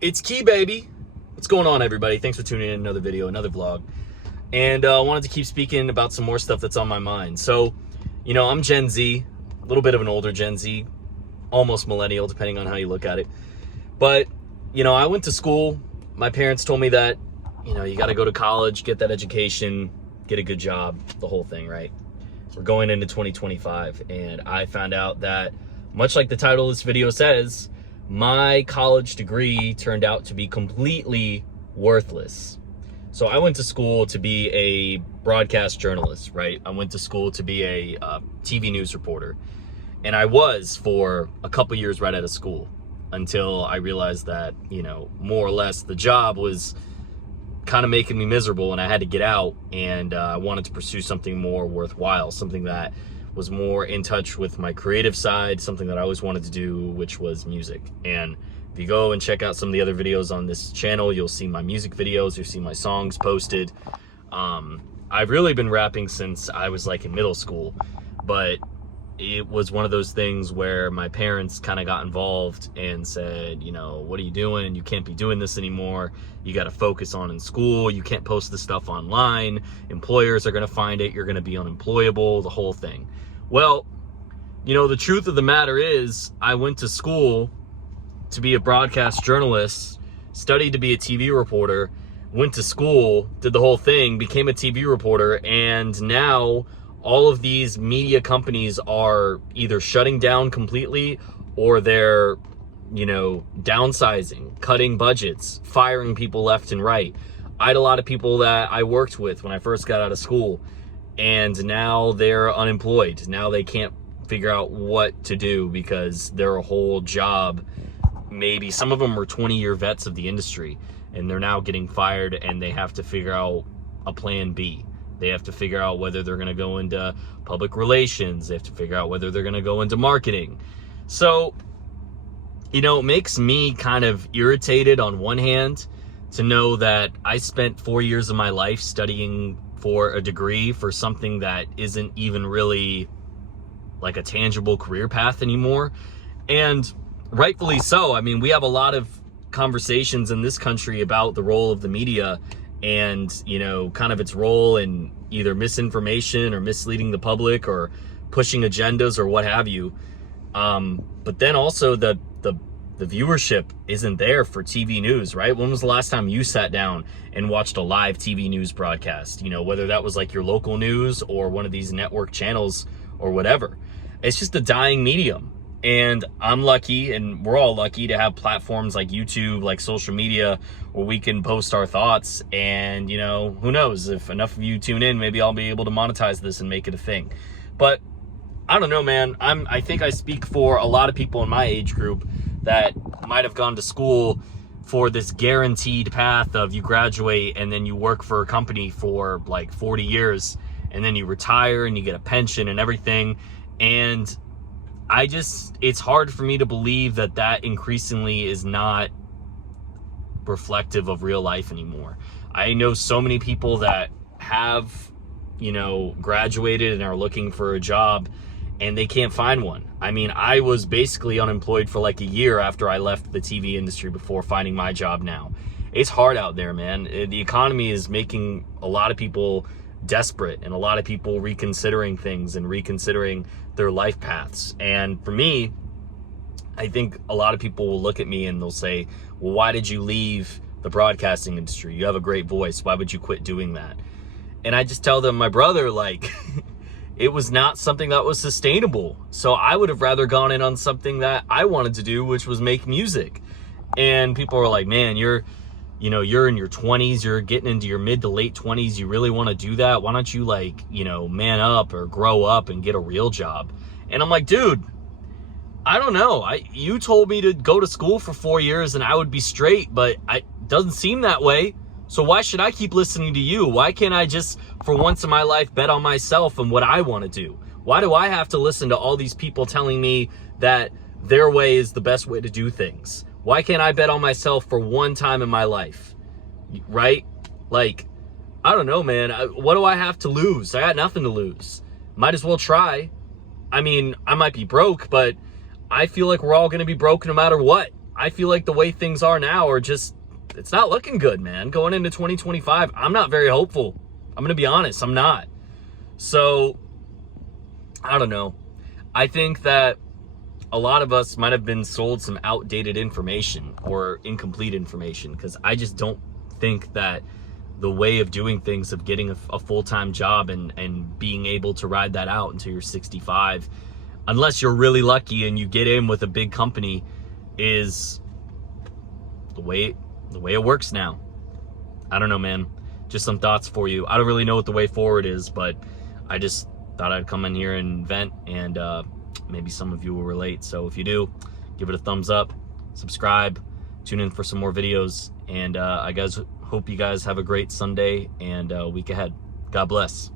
It's Key, baby. What's going on, everybody? Thanks for tuning in another video, another vlog. And I wanted to keep speaking about some more stuff that's on my mind. So, I'm Gen Z, a little bit of an older Gen Z, almost millennial, depending on how you look at it. But, I went to school. My parents told me that, you got to go to college, get that education, get a good job, the whole thing, right? We're going into 2025, and I found out that, much like the title of this video says, my college degree turned out to be completely worthless. So I went to school to be a broadcast journalist, right? I went to school to be a TV news reporter. And I was for a couple years right out of school until I realized that, more or less the job was kind of making me miserable and I had to get out, and I wanted to pursue something more worthwhile, something that was more in touch with my creative side, something that I always wanted to do, which was music. And if you go and check out some of the other videos on this channel, you'll see my music videos, you'll see my songs posted. I've really been rapping since I was like in middle school, but it was one of those things where my parents kind of got involved and said, what are you doing? You can't be doing this anymore. You got to focus on in school. You can't post this stuff online. Employers are going to find it. You're going to be unemployable, the whole thing. Well, the truth of the matter is I went to school to be a broadcast journalist, studied to be a TV reporter, went to school, did the whole thing, became a TV reporter, and now all of these media companies are either shutting down completely or they're, downsizing, cutting budgets, firing people left and right. I had a lot of people that I worked with when I first got out of school, and now they're unemployed. Now they can't figure out what to do because their whole job, maybe some of them were 20-year vets of the industry, and they're now getting fired, and they have to figure out a plan B. They have to figure out whether they're going to go into public relations. They have to figure out whether they're going to go into marketing. So, it makes me kind of irritated on one hand to know that I spent 4 years of my life studying for a degree for something that isn't even really like a tangible career path anymore. And rightfully so. I mean, we have a lot of conversations in this country about the role of the media and, kind of its role in either misinformation or misleading the public or pushing agendas or what have you. But then also the viewership isn't there for TV news, right? When was the last time you sat down and watched a live TV news broadcast? Whether that was like your local news or one of these network channels or whatever. It's just a dying medium. And I'm lucky, and we're all lucky to have platforms like YouTube, like social media, where we can post our thoughts. And, who knows, if enough of you tune in, maybe I'll be able to monetize this and make it a thing. But I don't know, man. I think I speak for a lot of people in my age group that might have gone to school for this guaranteed path of you graduate and then you work for a company for like 40 years and then you retire and you get a pension and everything. And it's hard for me to believe that increasingly is not reflective of real life anymore. I know so many people that have, graduated and are looking for a job and they can't find one. I mean, I was basically unemployed for like a year after I left the TV industry before finding my job now. It's hard out there, man. The economy is making a lot of people desperate and a lot of people reconsidering things and reconsidering their life paths. And for me, I think a lot of people will look at me and they'll say, well, why did you leave the broadcasting industry? You have a great voice. Why would you quit doing that? And I just tell them, my brother, it was not something that was sustainable. So I would have rather gone in on something that I wanted to do, which was make music. And people are like, man, you're in your 20s, you're getting into your mid to late 20s, you really want to do that? Why don't you man up or grow up and get a real job? And I'm like, dude, I don't know. You told me to go to school for 4 years and I would be straight, but it doesn't seem that way. So why should I keep listening to you? Why can't I just, for once in my life, bet on myself and what I want to do? Why do I have to listen to all these people telling me that their way is the best way to do things? Why can't I bet on myself for one time in my life, right? I don't know, man. What do I have to lose? I got nothing to lose. Might as well try. I mean, I might be broke, but I feel like we're all going to be broke no matter what. I feel like the way things are now are just, it's not looking good, man. Going into 2025, I'm not very hopeful. I'm going to be honest, I'm not. So, I don't know. I think that a lot of us might have been sold some outdated information or incomplete information, because I just don't think that the way of doing things, of getting a full-time job and being able to ride that out until you're 65, unless you're really lucky and you get in with a big company, is the way it works now. I don't know, man. Just some thoughts for you. I don't really know what the way forward is, but I just thought I'd come in here and vent, and maybe some of you will relate. So if you do, give it a thumbs up, subscribe, tune in for some more videos, and I guys hope you guys have a great Sunday and week ahead. God bless.